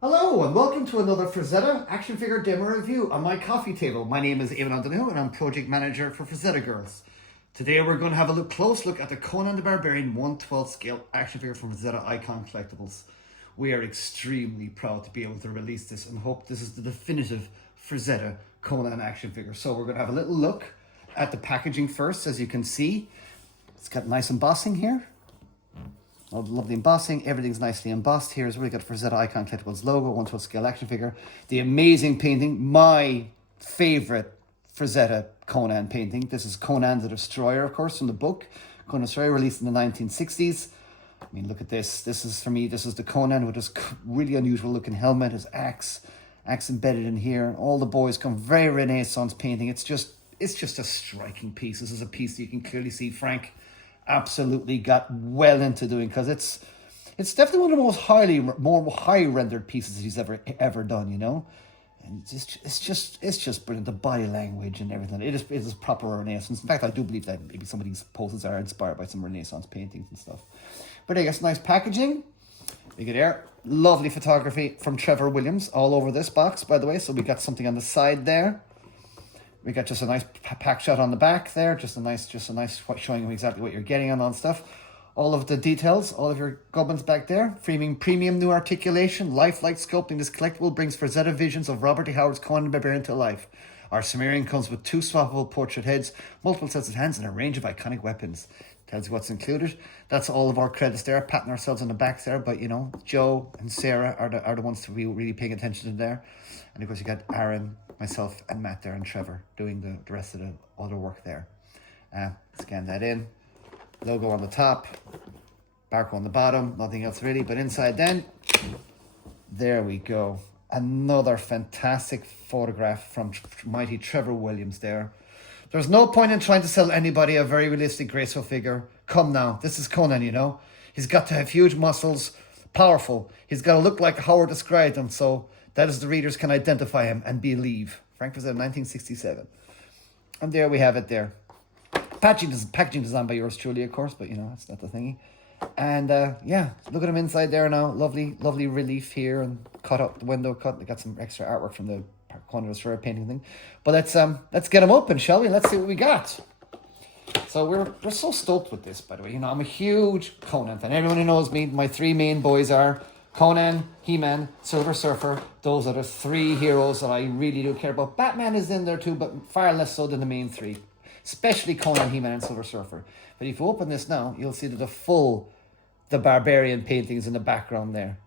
Hello and welcome to another Frazetta action figure demo review on my coffee table. My name is Eamon O'Donoghue and I'm project manager for FrazettaGirls. Today we're going to have a close look at the Conan the Barbarian 1/12 scale action figure from Frazetta Icon Collectibles. We are extremely proud to be able to release this and hope this is the definitive Frazetta Conan action figure. So we're going to have a little look at the packaging first. As you can see, it's got nice embossing here. All the lovely embossing, everything's nicely embossed. Here's where we got Frazetta Icon Collectibles logo, 1/12 scale action figure. The amazing painting, my favorite Frazetta Conan painting. This is Conan the Destroyer, of course, from the book. Conan the Destroyer, released in the 1960s. I mean, look at this. This is, for me, this is the Conan with this really unusual looking helmet, his axe embedded in here. All the boys come, very Renaissance painting. It's just a striking piece. This is a piece that you can clearly see Frank absolutely got well into doing, because it's definitely one of the more high rendered pieces he's ever done, you know. And it's just brilliant. The body language and everything, it is proper Renaissance. In fact, I do believe that maybe some of these poses are inspired by some Renaissance paintings and stuff. But I guess nice packaging. You get there, lovely photography from Trevor Williams all over this box, by the way. So we got something on the side there. We got just a nice pack shot on the back there, just a nice showing you exactly what you're getting on stuff. All of the details, all of your gubbins back there. Premium new articulation, lifelike sculpting. This collectible brings Frazetta visions of Robert E. Howard's Conan the Barbarian to life. Our Sumerian comes with 2 swappable portrait heads, multiple sets of hands, and a range of iconic weapons. Tells you what's included. That's all of our credits there, patting ourselves on the back there, but you know, Joe and Sarah are the ones to be really paying attention to there. And of course you got Aaron, myself and Matt there, and Trevor doing the rest of the other work there. Scan that in. Logo on the top, barcode on the bottom, nothing else really. But inside then, there we go. Another fantastic photograph from mighty Trevor Williams there. There's no point in trying to sell anybody a very realistic, graceful figure. Come now, this is Conan, you know. He's got to have huge muscles, powerful. He's got to look like Howard described him, so that is the readers can identify him and believe. Frank was in 1967. And there we have it there. Packaging designed by yours truly, of course, but you know, that's not the thingy. And yeah, look at him inside there now. Lovely relief here, and cut up the window cut. They got some extra artwork from the Conan the Destroyer painting thing. But let's get him open, shall we? Let's see what we got. So we're so stoked with this, by the way. You know, I'm a huge Conan fan. Everyone who knows me, my 3 main boys are Conan, He-Man, Silver Surfer. Those are the 3 heroes that I really do care about. Batman is in there too, but far less so than the main 3. Especially Conan, He-Man, and Silver Surfer. But if you open this now, you'll see that the Barbarian paintings in the background there.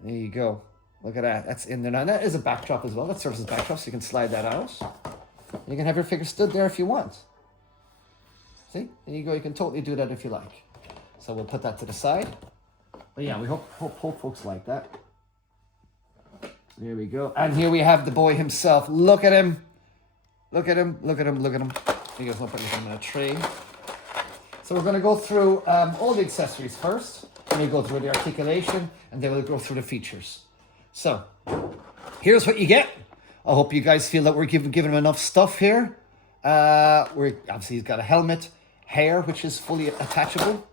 There you go. Look at that. That's in there now. That is a backdrop as well. That serves as a backdrop, so you can slide that out. You can have your figure stood there if you want. See? There you go. You can totally do that if you like. So we'll put that to the side. But yeah, we hope folks like that. There we go. And here we have the boy himself. Look at him. Look at him. Look at him. Look at him. He goes up him in a tray. So we're going to go through all the accessories first. Then we'll go through the articulation, and then we'll go through the features. So here's what you get. I hope you guys feel that we're giving him enough stuff here. Obviously he's got a helmet, hair, which is fully attachable.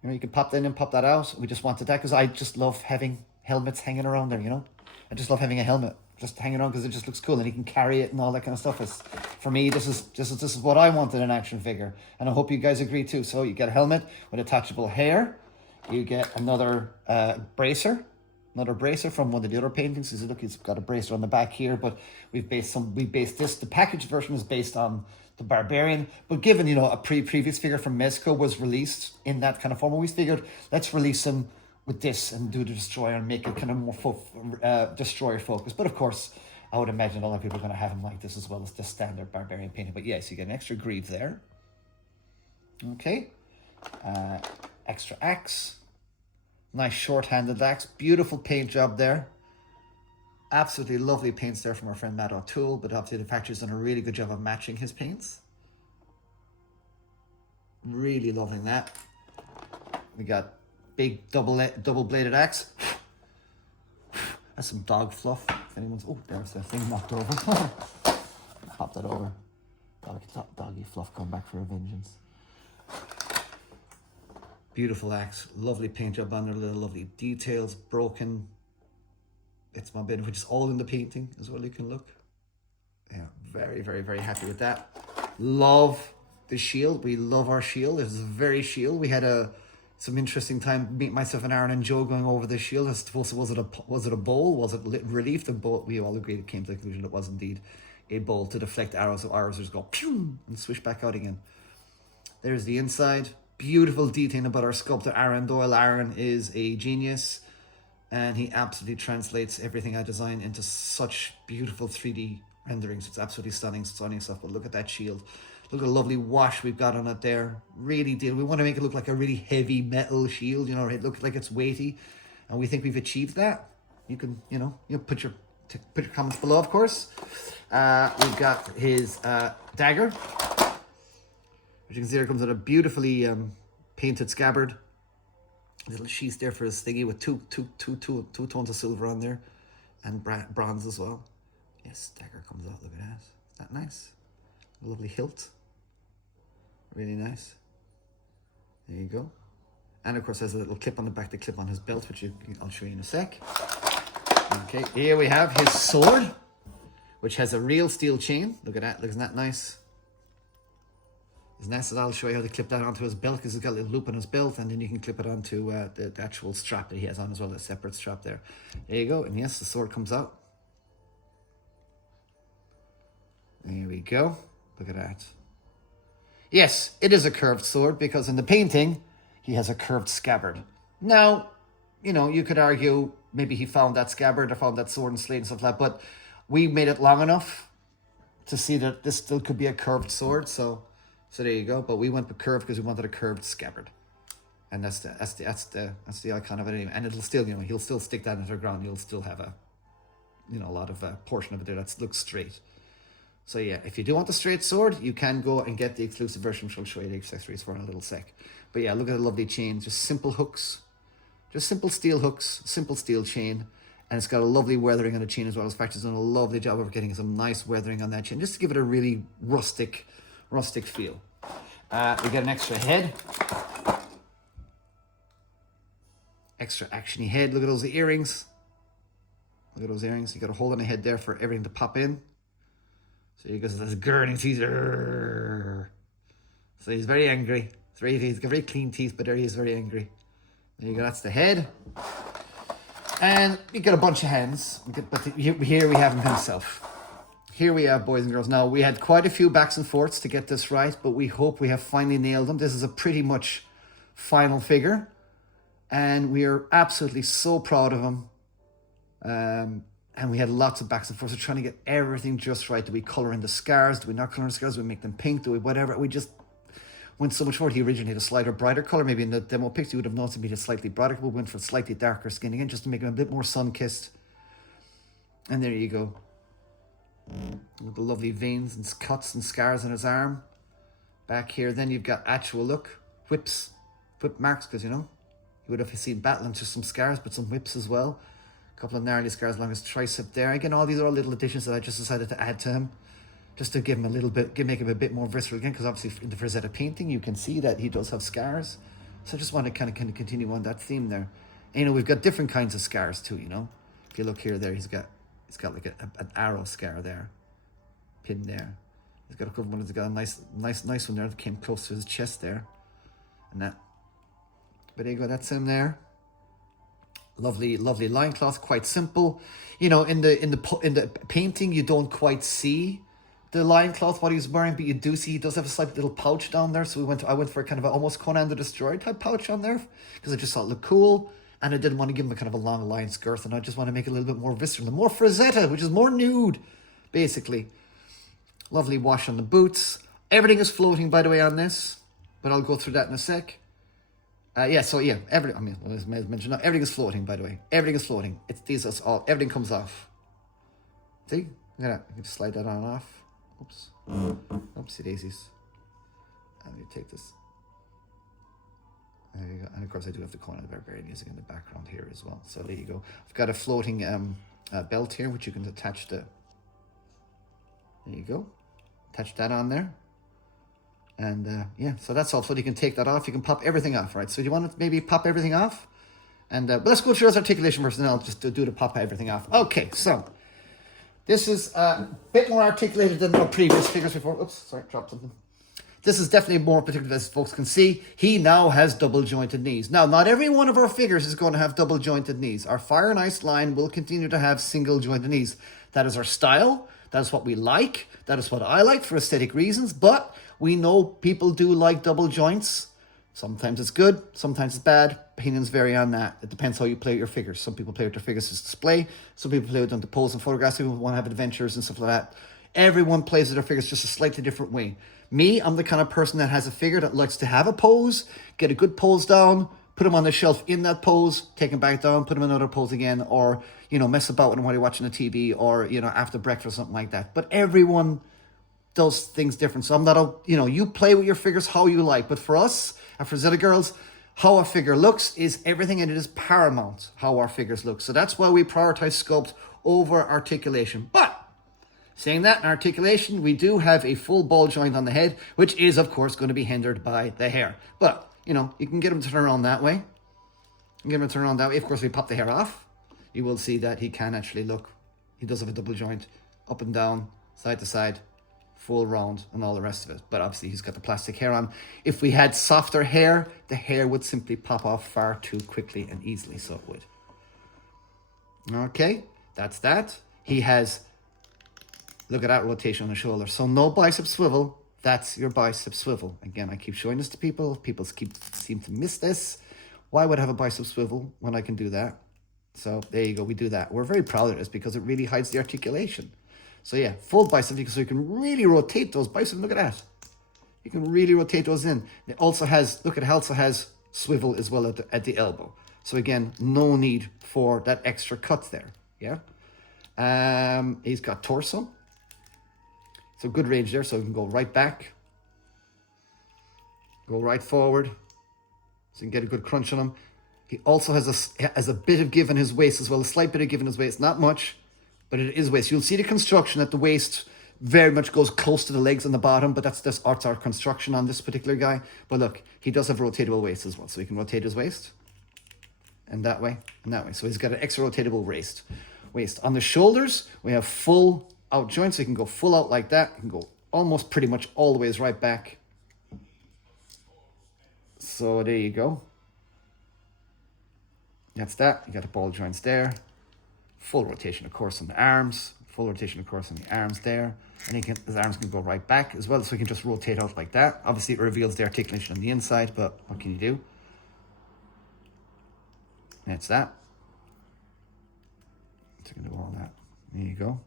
You know, you can pop that in and pop that out. We just wanted that because I just love having helmets hanging around there, you know. I just love having a helmet just hanging around because it just looks cool, and he can carry it and all that kind of stuff. For me, this is what I wanted in an action figure, and I hope you guys agree too. So you get a helmet with attachable hair. You get another bracer. Another bracer from one of the other paintings. So look, he's got a bracer on the back here, but we based this. The packaged version is based on the Barbarian, but given, you know, a previous figure from Mezco was released in that kind of form, we figured let's release him with this and do the Destroyer and make it kind of more Destroyer focused. But of course, I would imagine a lot of people are going to have him like this as well as the standard Barbarian painting. But yes, you get an extra greave there. Okay, extra axe. Nice short-handed axe. Beautiful paint job there. Absolutely lovely paints there from our friend Matt O'Toole, but obviously the factory's done a really good job of matching his paints. Really loving that. We got big double-bladed axe. That's some dog fluff. If anyone's... Oh, there's the thing knocked over. Hop that over. Doggy fluff coming back for a vengeance. Beautiful axe, lovely paint job on there, little lovely details, broken. It's my bit, which is all in the painting as well. You can look. Yeah, very, very, very happy with that. Love the shield. We love our shield. It's a very shield. We had some interesting time. Myself and Aaron and Joe going over the shield. I suppose was it a bowl? Was it relief? The bowl. We all agreed. It came to the conclusion it was indeed a bowl to deflect arrows. So arrows just go pew and swish back out again. There's the inside. Beautiful detailing about our sculptor Aaron Doyle. Aaron is a genius, and he absolutely translates everything I design into such beautiful 3D renderings. It's absolutely stunning stuff. But look at that shield. Look at the lovely wash we've got on it there. Really we want to make it look like a really heavy metal shield, you know, it looks like it's weighty, and we think we've achieved that. You can, you put your comments below, of course. We've got his dagger, which you can see there comes with a beautifully painted scabbard. Little sheath there for his thingy with two tones of silver on there, and bronze as well. Yes, dagger comes out. Look at that. Is that nice? A lovely hilt. Really nice. There you go. And of course, there's a little clip on the back to clip on his belt, which I'll show you in a sec. Okay, here we have his sword, which has a real steel chain. Look at that. Isn't that nice? It's nice. I'll show you how to clip that onto his belt, because he's got a little loop on his belt, and then you can clip it onto the actual strap that he has on as well, a separate strap there. There you go. And yes, the sword comes out. There we go. Look at that. Yes, it is a curved sword, because in the painting, he has a curved scabbard. Now, you could argue maybe he found that scabbard or found that sword and slate and stuff like that, but we made it long enough to see that this still could be a curved sword. So there you go. But we went with curved because we wanted a curved scabbard, and that's the icon of it anyway. And it'll still, he'll still stick that into the ground. You'll still have a lot of portion of it there that looks straight. So yeah, if you do want the straight sword, you can go and get the exclusive version, which I'll show you the accessories for in a little sec. But yeah, look at the lovely chain. Just simple hooks. Just simple steel hooks, simple steel chain. And it's got a lovely weathering on the chain as well. In fact, it's done a lovely job of getting some nice weathering on that chain, just to give it a really rustic feel. We get an extra head. Extra actiony head. Look at those earrings. Look at those earrings. You got a hole in the head there for everything to pop in. So he goes, this gurning teeth. So he's very angry. He's got very clean teeth, but there he is, very angry. There you go, that's the head. And you get a bunch of hands. But here we have him himself. Here we have, boys and girls. Now, we had quite a few backs and forths to get this right, but we hope we have finally nailed them. This is a pretty much final figure. And we are absolutely so proud of him. And we had lots of backs and forths. We're trying to get everything just right. Do we colour in the scars? Do we not colour in the scars? Do we make them pink? Do we whatever? We just went so much forward. He originally had a slighter brighter colour. Maybe in the demo picture you would have noticed him he had a slightly brighter. We went for slightly darker skin again, just to make him a bit more sun-kissed. And there you go. With the lovely veins and cuts and scars on his arm. Back here, then you've got actual whip marks, because you would have seen battling just some scars, but some whips as well. A couple of gnarly scars along his tricep there. Again, all these are all little additions that I just decided to add to him, just to give him a little bit, make him a bit more visceral again, because obviously in the Frazetta painting, you can see that he does have scars. So I just want to kind of continue on that theme there. And, we've got different kinds of scars too, If you look here, there, he's got like an arrow scar there, pinned there. He's got a couple ones. He's got a nice one there that came close to his chest there, and that. But there you go. That's him there. Lovely loincloth, quite simple. In the painting, you don't quite see the loincloth what he's wearing, but you do see he does have a slight little pouch down there. So I went for kind of almost Conan the Destroyer type pouch on there, because I just thought it looked cool. And I didn't want to give him a kind of a long line skirt, and I just want to make it a little bit more visceral, and more Frazetta, which is more nude, basically. Lovely wash on the boots. Everything is floating, by the way, on this, but I'll go through that in a sec. Everything is floating, by the way. Everything is floating. Everything comes off. See? Look at that. You can just slide that on and off. Oops. Oopsie daisies. Let me take this. There you go. And of course I do have the Conan the Barbarian music in the background here as well. So there you go. I've got a floating belt here, which you can attach to. There you go. Attach that on there. And yeah, so that's all. So you can take that off. You can pop everything off, right? So you want to maybe pop everything off? And but let's go through this articulation first, and then I'll just do the pop everything off. Okay, so this is a bit more articulated than our previous figures before. Oops, sorry, dropped something. This is definitely more particular, as folks can see. He now has double jointed knees. Now, not every one of our figures is going to have double jointed knees. Our Fire and Ice line will continue to have single jointed knees. That is our style. That is what we like. That is what I like for aesthetic reasons. But we know people do like double joints. Sometimes it's good, sometimes it's bad. Opinions vary on that. It depends how you play with your figures. Some people play with their figures as display. Some people play with them to pose and photographs. Some people want to have adventures and stuff like that. Everyone plays with their figures just a slightly different way. Me, I'm the kind of person that has a figure that likes to have a pose, get a good pose down, put them on the shelf in that pose, take them back down, put them in another pose again, or, you know, mess about with them while you're watching the TV, or, you know, after breakfast or something like that. But everyone does things different. So I'm not a, you know, you play with your figures how you like. But for us, at FrazettaGirls, how a figure looks is everything, and it is paramount how our figures look. So that's why we prioritize sculpt over articulation. But saying that, in articulation, we do have a full ball joint on the head, which is, of course, going to be hindered by the hair. But, you know, you can get him to turn around that way. You can get him to turn around that way. Of course, we pop the hair off. You will see that he can actually look. He does have a double joint, up and down, side to side, full round, and all the rest of it. But obviously, he's got the plastic hair on. If we had softer hair, the hair would simply pop off far too quickly and easily, so it would. Okay, that's that. He has, look at that rotation on the shoulder. So no bicep swivel. That's your bicep swivel. Again, I keep showing this to people. People seem to miss this. Why would I have a bicep swivel when I can do that? So there you go. We do that. We're very proud of this because it really hides the articulation. So yeah, full bicep, so you can really rotate those biceps. Look at that. You can really rotate those in. It also has, look, it also has swivel as well at the elbow. So again, no need for that extra cut there. Yeah. He's got torso. So good range there, so you can go right back, go right forward, so you can get a good crunch on him. He also has a bit of give in his waist as well, a slight bit of give in his waist, not much, but it is waist. You'll see the construction at the waist very much goes close to the legs on the bottom, but that's our construction on this particular guy. But look, he does have rotatable waist as well, so he can rotate his waist, and that way, and that way. So he's got an extra rotatable waist. On the shoulders, we have full out joint, so you can go full out like that. You can go almost pretty much all the ways right back. So there you go. That's that. You got the ball joints there. Full rotation, of course, on the arms. Full rotation, of course, on the arms there. And his arms can go right back as well, so he can just rotate out like that. Obviously, it reveals the articulation on the inside, but what can you do? That's that. So you can do all that. There you go.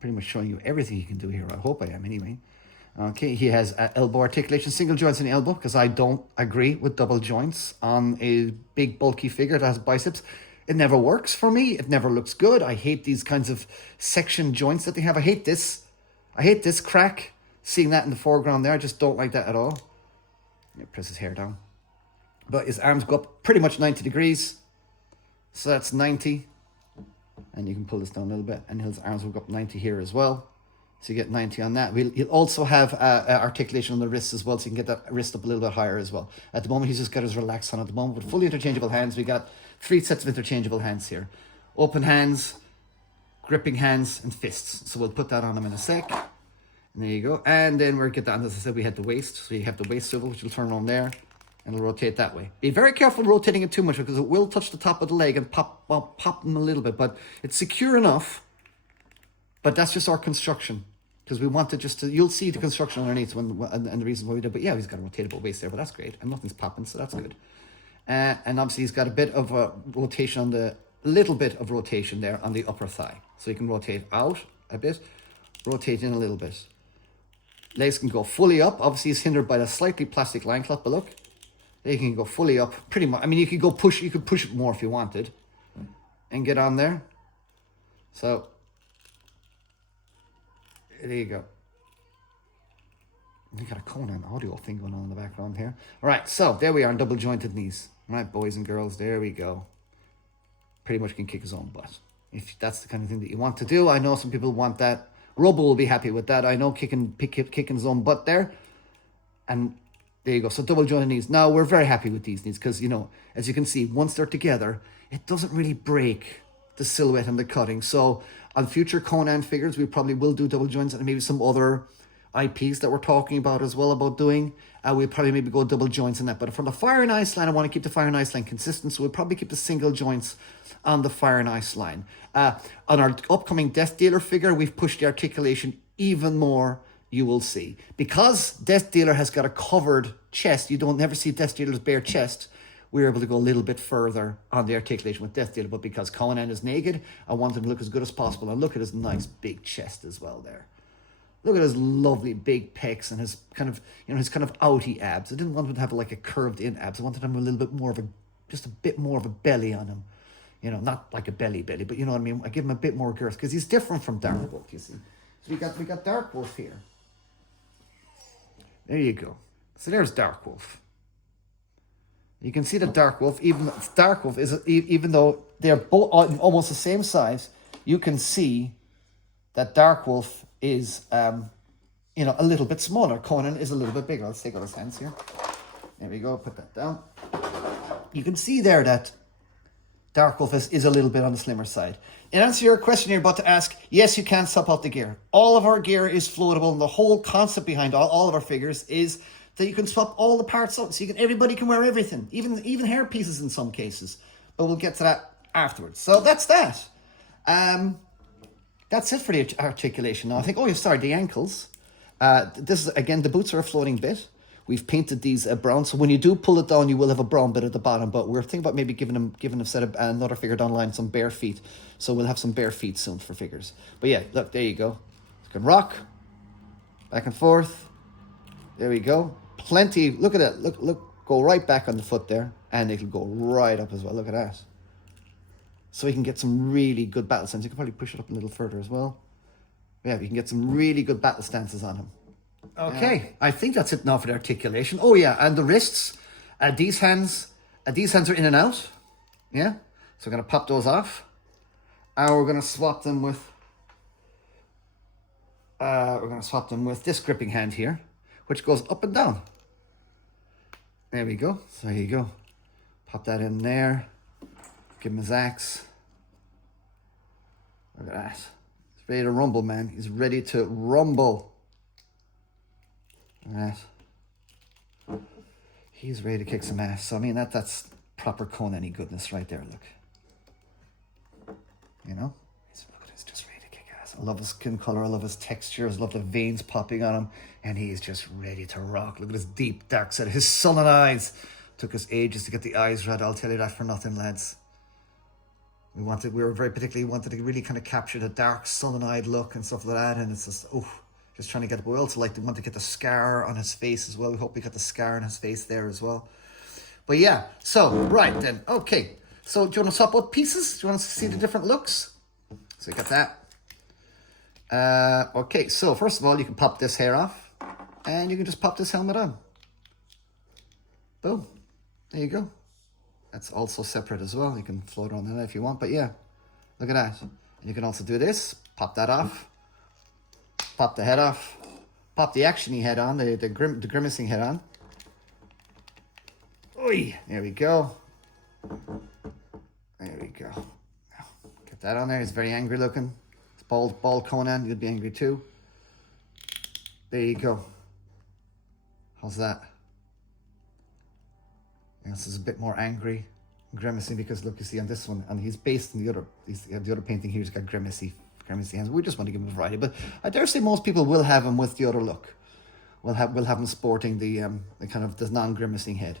Pretty much showing you everything he can do here. I hope I am anyway. Okay, he has elbow articulation, single joints in the elbow, because I don't agree with double joints on a big bulky figure that has biceps. It never works for me. It never looks good. I hate these kinds of section joints that they have. I hate this. I hate this crack. Seeing that in the foreground there, I just don't like that at all. Yeah, press his hair down. But his arms go up pretty much 90 degrees. So that's 90. And you can pull this down a little bit, and his arms will go up 90 here as well. So you get 90 on that. He'll also have articulation on the wrists as well, so you can get that wrist up a little bit higher as well. At the moment, he's just got his relaxed on at the moment. With fully interchangeable hands, we got 3 sets of interchangeable hands here. Open hands, gripping hands, and fists. So we'll put that on him in a sec. And there you go. And then we'll get down, as I said, we had the waist. So you have the waist swivel, which will turn on there, and it'll rotate that way. Be very careful rotating it too much, because it will touch the top of the leg and pop them a little bit. But it's secure enough. But that's just our construction. Because we wanted just to, you'll see the construction underneath and the reason why we did. But yeah, he's got a rotatable waist there, but that's great. And nothing's popping, so that's good. And obviously he's got a bit of a rotation on the, little bit of rotation there on the upper thigh. So you can rotate out a bit, rotate in a little bit. Legs can go fully up. Obviously he's hindered by the slightly plastic line cloth, but look, they can go fully up pretty much. I mean, you could push it more if you wanted and get on there. So there you go. We got a Conan audio thing going on in the background here. All right, so there we are on double jointed knees. All right, boys and girls, there we go. Pretty much can kick his own butt. If that's the kind of thing that you want to do. I know some people want that. Robo will be happy with that. I know kicking his own butt there. And there you go. So double jointed knees. Now, we're very happy with these knees because, you know, as you can see, once they're together, it doesn't really break the silhouette and the cutting. So on future Conan figures, we probably will do double joints and maybe some other IPs that we're talking about as well about doing. We'll probably maybe go double joints in that. But for the Fire and Ice line, I want to keep the Fire and Ice line consistent. So we'll probably keep the single joints on the Fire and Ice line. On our upcoming Death Dealer figure, we've pushed the articulation even more, you will see. Because Death Dealer has got a covered chest, you don't never see Death Dealer's bare chest, we're able to go a little bit further on the articulation with Death Dealer. But because Conan is naked, I want him to look as good as possible. And look at his nice big chest as well there. Look at his lovely big pecs and his kind of, you know, his kind of outy abs. I didn't want him to have like a curved in abs. I wanted him a little bit more of a, just a bit more of a belly on him. You know, not like a belly, but you know what I mean? I give him a bit more girth because he's different from Dark Wolf, you see. So we got Dark Wolf here. There you go. So there's Dark Wolf. You can see that Dark Wolf, even though they're both almost the same size, you can see that Dark Wolf is, you know, a little bit smaller. Conan is a little bit bigger. Let's take out his hands here. There we go. Put that down. You can see there that Dark Wolf is a little bit on the slimmer side. In answer to your question you're about to ask, yes, you can swap out the gear. All of our gear is floatable, and the whole concept behind all of our figures is that you can swap all the parts out, so everybody can wear everything, even hair pieces in some cases. But we'll get to that afterwards. So that's that. That's it for the articulation. Now I think, the ankles. This is, again, the boots are a floating bit. We've painted these brown, so when you do pull it down, you will have a brown bit at the bottom. But we're thinking about maybe giving a set of another figure down the line some bare feet. So we'll have some bare feet soon for figures. But yeah, look, there you go. You can rock back and forth. There we go. Plenty. Look at that. Look. Go right back on the foot there, and it'll go right up as well. Look at that. So we can get some really good battle stance. You can probably push it up a little further as well. Yeah, we can get some really good battle stances on him. Okay, I think that's it now for the articulation. Oh yeah, and the wrists. These hands are in and out. Yeah, so we're gonna pop those off, and we're gonna swap them with. This gripping hand here, which goes up and down. There we go. So there you go. Pop that in there. Give him his axe. Look at that. He's ready to rumble, man. He's ready to rumble. Look at that. He's ready to kick some ass. So, I mean, that's proper Conan-y goodness right there, look. You know? He's just ready to kick ass. I love his skin color. I love his textures. I love the veins popping on him. And he is just ready to rock. Look at his deep, dark set. His sullen eyes. Took us ages to get the eyes red. I'll tell you that for nothing, lads. We wanted to really kind of capture the dark, sullen-eyed look and stuff like that. And it's just trying to get it. But we also want to get the scar on his face as well. We hope we got the scar on his face there as well. But yeah, so, right then. Okay. So, do you want to swap out pieces? Do you want to see the different looks? So, we got that. Okay, so first of all, you can pop this hair off. And you can just pop this helmet on. Boom. There you go. That's also separate as well. You can float around that if you want. But yeah, look at that. And you can also do this. Pop that off. Pop the head off. Pop the action-y head on. The grimacing head on. Oi. There we go. There we go. Get that on there. He's very angry looking. It's bald Conan. You'd be angry too. There you go. How's that? This is a bit more angry, grimacing, because look, you see on this one, and he's based in the other painting here. He's got grimacy hands. We just want to give him a variety, but I dare say most people will have him with the other look. We'll have him sporting the kind of the non-grimacing head.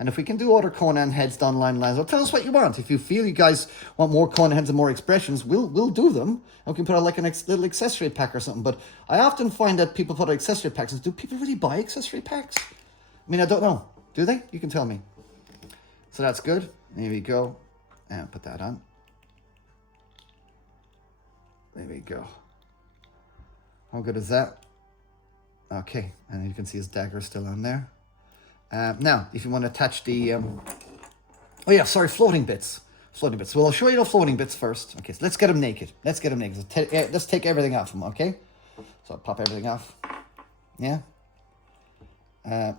And if we can do other Conan heads down line lines, well, tell us what you want. If you feel you guys want more Conan heads and more expressions, we'll do them. And we can put out like a little accessory pack or something. But I often find that people put out accessory packs. And do people really buy accessory packs? I mean, I don't know. Do they? You can tell me. So that's good. There we go. And put that on. There we go. How good is that? Okay. And you can see his dagger still on there. Now, if you want to attach the... floating bits. Floating bits. Well, I'll show you the floating bits first. Okay, so let's get him naked. Let's take everything off him, okay? So I'll pop everything off. Yeah? And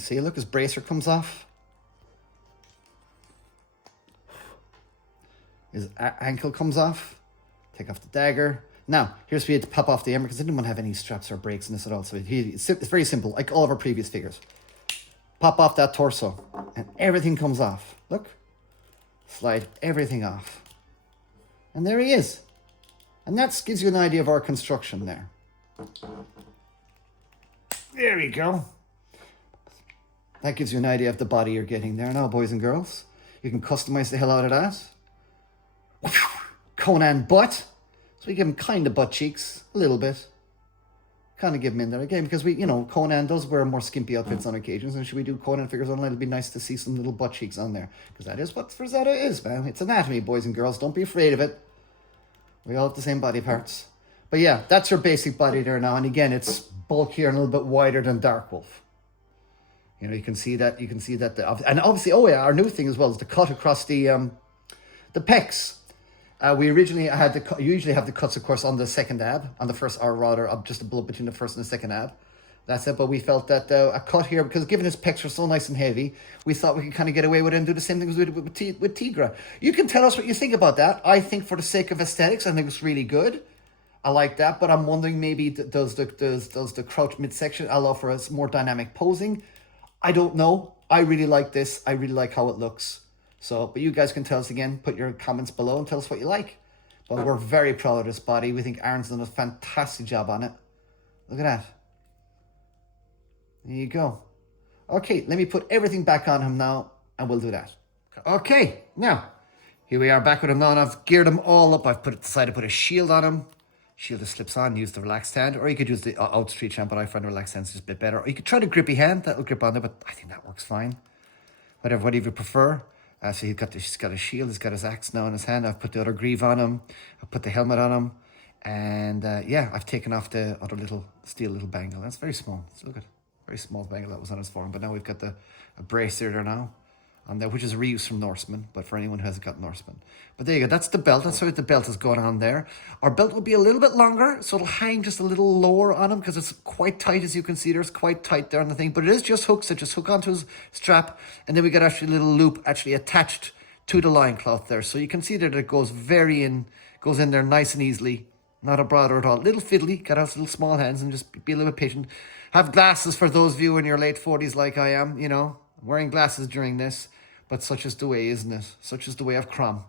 see, look, his bracer comes off. His ankle comes off. Take off the dagger. Now, here's for you to pop off the hammer because I didn't want to have any straps or breaks in this at all. So it's very simple, like all of our previous figures. Pop off that torso and everything comes off. Look. Slide everything off. And there he is. And that gives you an idea of our construction there. There we go. That gives you an idea of the body you're getting there now, boys and girls. You can customize the hell out of that. Conan butt. So we give him kind of butt cheeks, a little bit. Kind of give him in there again because we, Conan does wear more skimpy outfits on occasions. And should we do Conan figures online, it'll be nice to see some little butt cheeks on there. Because that is what Frazetta is, man. It's anatomy, boys and girls. Don't be afraid of it. We all have the same body parts. But yeah, that's your basic body there now. And again, it's bulkier and a little bit wider than Darkwolf. You can see that. You can see that. And obviously, our new thing as well is the cut across the pecs. We originally usually have the cuts, of course, on the second ab, on the first, or rather, just a bullet between the first and the second ab. That's it. But we felt that a cut here, because given his pecs are so nice and heavy, we thought we could kind of get away with it and do the same thing as we did with Tigra. You can tell us what you think about that. I think for the sake of aesthetics, I think it's really good. I like that, but I'm wondering maybe does the crouch midsection allow for us more dynamic posing? I don't know. I really like this. I really like how it looks. So, but you guys can tell us again, put your comments below and tell us what you like. But we're very proud of this body. We think Aaron's done a fantastic job on it. Look at that. There you go. Okay, let me put everything back on him now and we'll do that. Okay, now, here we are back with him now and I've geared him all up. I've decided to put a shield on him. Shield that slips on, use the relaxed hand, or you could use the outstretched hand, but I find the relaxed hand is just a bit better. Or you could try the grippy hand, that'll grip on there, but I think that works fine. Whatever you prefer. So he's got a shield, he's got his axe now in his hand. I've put the other greave on him, I've put the helmet on him, and yeah, I've taken off the other steel little bangle. That's very small. So look at very small bangle that was on his forearm, but now we've got a bracer there now. On there, which is a reuse from Norseman, but for anyone who hasn't got Norseman. But there you go, that's the belt. That's how the belt is going on there. Our belt will be a little bit longer, so it'll hang just a little lower on him because it's quite tight, as you can see. There's quite tight there on the thing, but it is just hooks that just hook onto his strap, and then we got actually a little loop actually attached to the loincloth there. So you can see that it goes goes in there nice and easily. Not a bother at all. Little fiddly, got out little small hands, and just be a little bit patient. Have glasses for those of you in your late 40s like I am, wearing glasses during this. But such is the way, isn't it? Such is the way of Crom.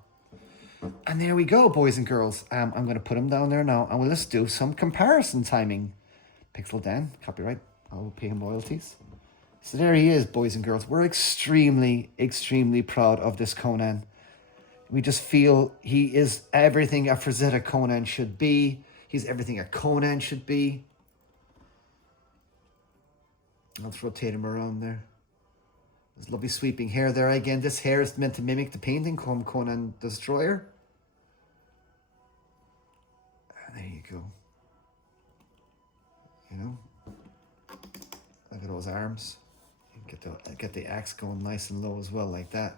And there we go, boys and girls. I'm going to put him down there now. And let's do some comparison timing. Pixel Dan, copyright. I'll pay him royalties. So there he is, boys and girls. We're extremely, extremely proud of this Conan. We just feel he is everything a Frazetta Conan should be. He's everything a Conan should be. Let's rotate him around there. There's lovely sweeping hair there. Again, this hair is meant to mimic the painting from Conan Destroyer. And there you go. Look at those arms. Get the axe going nice and low as well, like that.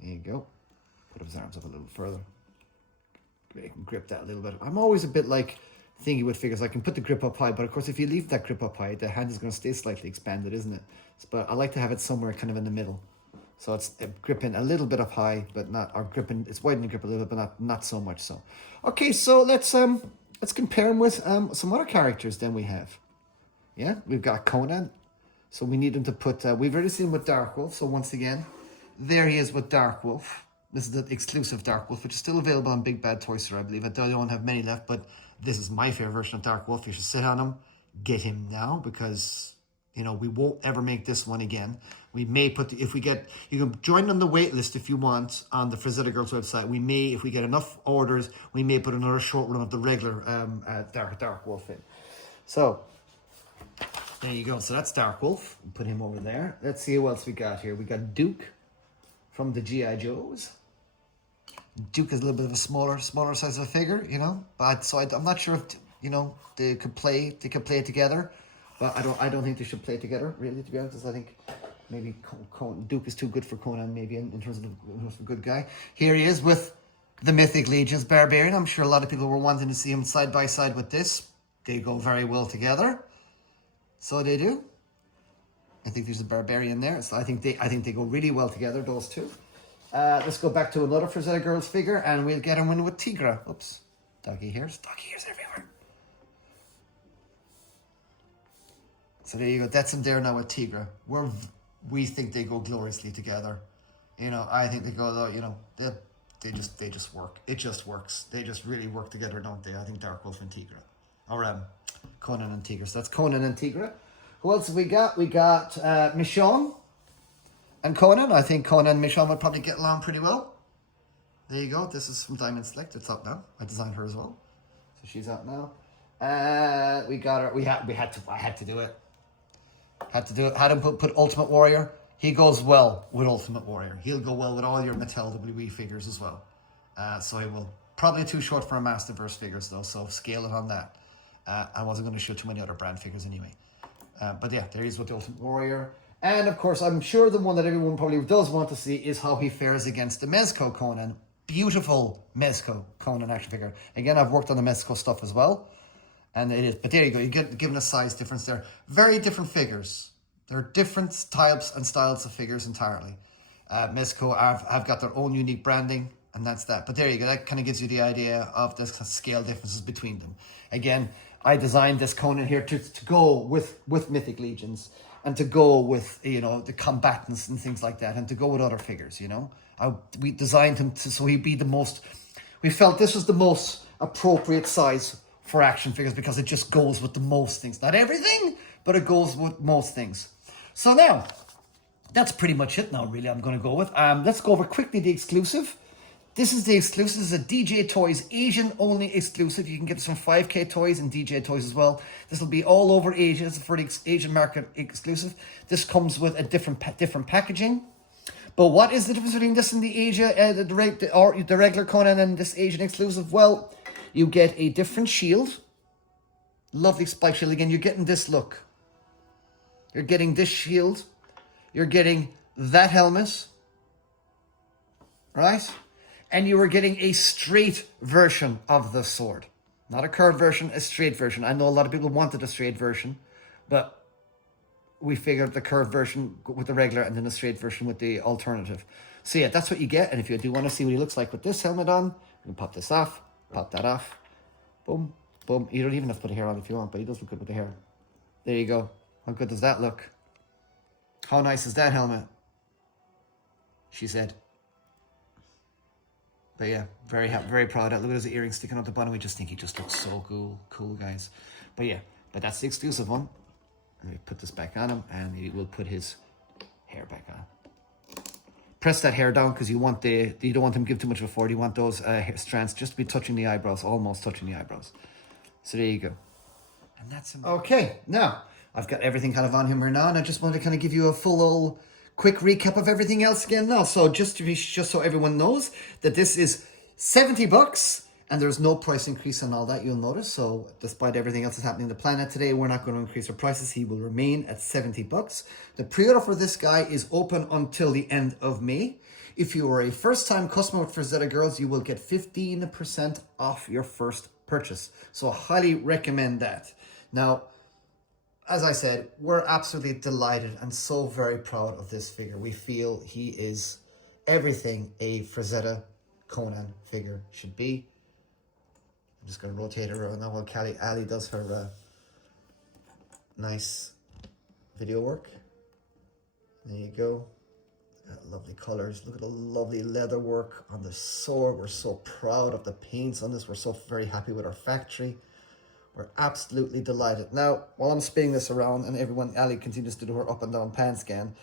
There you go. Put his arms up a little further. You can grip that a little bit. I'm always a bit like thingy with figures. I can put the grip up high, but of course if you leave that grip up high, the hand is going to stay slightly expanded, isn't it? But I like to have it somewhere kind of in the middle. So it's gripping a little bit up high, but not, or gripping, it's widening the grip a little bit, but not so much so. Okay, so let's compare him with some other characters then we have. Yeah, we've got Conan. So we need him to put, we've already seen him with Darkwolf. So once again, there he is with Darkwolf. This is the exclusive Darkwolf, which is still available on Big Bad Toy Store, I believe. I don't have many left, but this is my favorite version of Darkwolf. You should sit on him, get him now, because we won't ever make this one again. We may put you can join on the wait list if you want on the FrazettaGirls website. We may, if we get enough orders, we may put another short run of the regular Darkwolf in. So there you go. So that's Darkwolf. We'll put him over there. Let's see what else we got here. We got Duke from the G.I. Joes. Duke is a little bit of a smaller size of a figure, But so I'm not sure if they could play it together. But I don't think they should play together, really, to be honest. I think maybe Duke is too good for Conan, maybe in terms of a good guy. Here he is with the Mythic Legion's Barbarian. I'm sure a lot of people were wanting to see him side by side with this. They go very well together. So they do. I think there's a Barbarian there. So I think they go really well together, those two. Let's go back to another FrazettaGirls figure, and we'll get him in with Tigra. Oops. Doggy ears everywhere. So there you go. That's him there now with Tigra. We think they go gloriously together. You know, I think they go, you know, they just work. It just works. They just really work together, don't they? I think Dark Wolf and Tigra. Or Conan and Tigra. So that's Conan and Tigra. Who else have we got? We got Michonne and Conan. I think Conan and Michonne would probably get along pretty well. There you go. This is from Diamond Select. It's out now. I designed her as well. So she's out now. We got her. I had to do it. Had him put Ultimate Warrior. He goes well with Ultimate Warrior. He'll go well with all your Mattel WWE figures as well. So he will. Probably too short for a Masterverse figures though, so scale it on that. I wasn't going to show too many other brand figures anyway. But yeah, there he is with the Ultimate Warrior. And of course, I'm sure the one that everyone probably does want to see is how he fares against the Mezco Conan. Beautiful Mezco Conan action figure. Again, I've worked on the Mezco stuff as well. And it is, but there you go, you get given a size difference there. Very different figures. They're different types and styles of figures entirely. Mezco have got their own unique branding, and that's that. But there you go, that kind of gives you the idea of the scale differences between them. Again, I designed this Conan here to go with Mythic Legions, and to go with, you know, the combatants and things like that, and to go with other figures, you know. We designed him so he'd be the most, we felt this was the most appropriate size for action figures because it just goes with the most things. Not everything, but it goes with most things. So now, that's pretty much it now, really, I'm going to go with. Let's go over quickly the exclusive. This is the exclusive. This is a DJ Toys Asian-only exclusive. You can get this from 5K Toys and DJ Toys as well. This will be all over Asia. It's for the Asian market exclusive. This comes with a different packaging. But what is the difference between this and the Asia, the regular Conan and this Asian exclusive? Well, you get a different shield. Lovely spike shield. Again, you're getting this look. You're getting this shield. You're getting that helmet. Right? And you are getting a straight version of the sword. Not a curved version, a straight version. I know a lot of people wanted a straight version, but we figured the curved version with the regular and then the straight version with the alternative. So yeah, that's what you get. And if you do want to see what he looks like with this helmet on, you can pop this off. Pop that off. Boom. Boom. You don't even have to put a hair on if you want, but he does look good with the hair. There you go. How good does that look? How nice is that helmet? She said. But yeah, very happy, very proud of that. Look at his earrings sticking out the bottom. We just think he just looks so cool, guys. But yeah, but that's the exclusive one. And we put this back on him, and he will put his hair back on. Press that hair down because you don't want him to give too much of a forward. You want those hair strands just to be touching the eyebrows, almost touching the eyebrows. So there you go. And that's him. Okay, now I've got everything kind of on him right now, and I just want to kind of give you a full quick recap of everything else again now. So just so everyone knows that this is $70 and there's no price increase on all that, you'll notice. So despite everything else that's happening on the planet today, we're not going to increase our prices. He will remain at $70. The pre-order for this guy is open until the end of May. If you are a first-time customer with FrazettaGirls, you will get 15% off your first purchase. So I highly recommend that. Now, as I said, we're absolutely delighted and so very proud of this figure. We feel he is everything a Frazetta Conan figure should be. I'm just going to rotate her around now while Ali does her nice video work. There you go. Lovely colors. Look at the lovely leather work on the sword. We're so proud of the paints on this. We're so very happy with our factory. We're absolutely delighted. Now, while I'm spinning this around and Ali continues to do her up and down pan scan,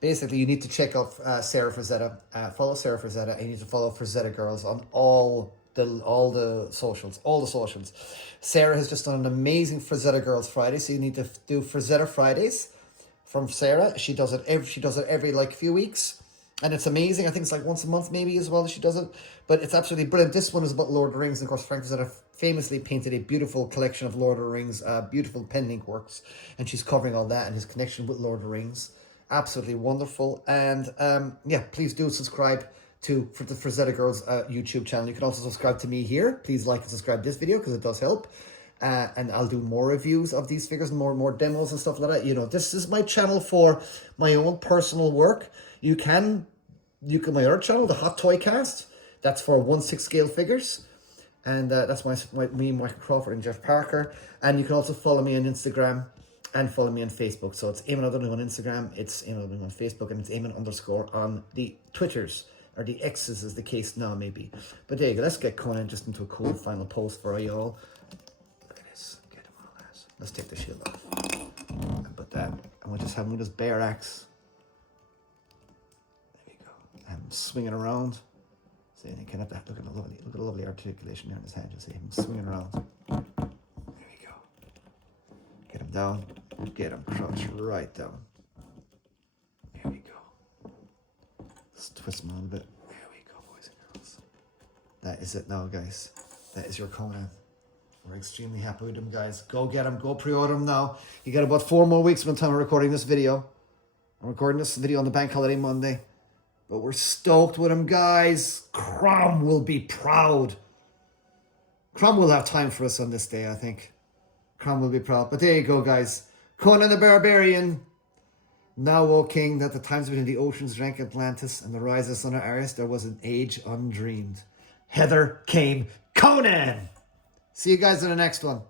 basically you need to check out Sarah Frazetta, follow Sarah Frazetta, and you need to follow FrazettaGirls on all the socials. Sarah has just done an amazing FrazettaGirls Friday, so you need to do Frazetta Fridays from Sarah. She does it every like few weeks. And it's amazing. I think it's like once a month maybe as well that she does it. But it's absolutely brilliant. This one is about Lord of the Rings. And of course, Frank Frazetta famously painted a beautiful collection of Lord of the Rings, beautiful pen ink works. And she's covering all that and his connection with Lord of the Rings. Absolutely wonderful. And yeah, please do subscribe for the FrazettaGirls YouTube channel. You can also subscribe to me here. Please like and subscribe to this video because it does help. And I'll do more reviews of these figures and more demos and stuff like that. You know, this is my channel for my own personal work. You can my other channel, the Hot Toy Cast. That's for 1/6 scale figures. And that's me, Michael Crawford, and Jeff Parker. And you can also follow me on Instagram and follow me on Facebook. So it's Eamon O'Donoghue on Instagram, it's Eamon O'Donoghue on Facebook, and it's Eamon_ on the Twitters, or the X's as the case now may be. But there you go, let's get Conan just into a cool final post for you all. Look at this, get him all that. Let's take the shield off. And put that, and we'll just have him with his bare axe. There you go, and swinging around. See, you can have that, look at the lovely articulation there in his hand. You see him swinging around. There we go. Get him down. Get him crouched right down. There we go. Let's twist him a little bit. There we go, boys and girls. That is it now, guys. That is your Conan. We're extremely happy with him, guys. Go get him. Go pre-order him now. You got about 4 more weeks from the time of recording this video. I'm recording this video on the bank holiday Monday. But we're stoked with him, guys. Crom will be proud. Crom will have time for us on this day, I think. Crom will be proud. But there you go, guys. Conan the Barbarian. Now, O King, that the times between the oceans drank Atlantis and the rise of the son of Ares, there was an age undreamed. Hither came Conan. See you guys in the next one.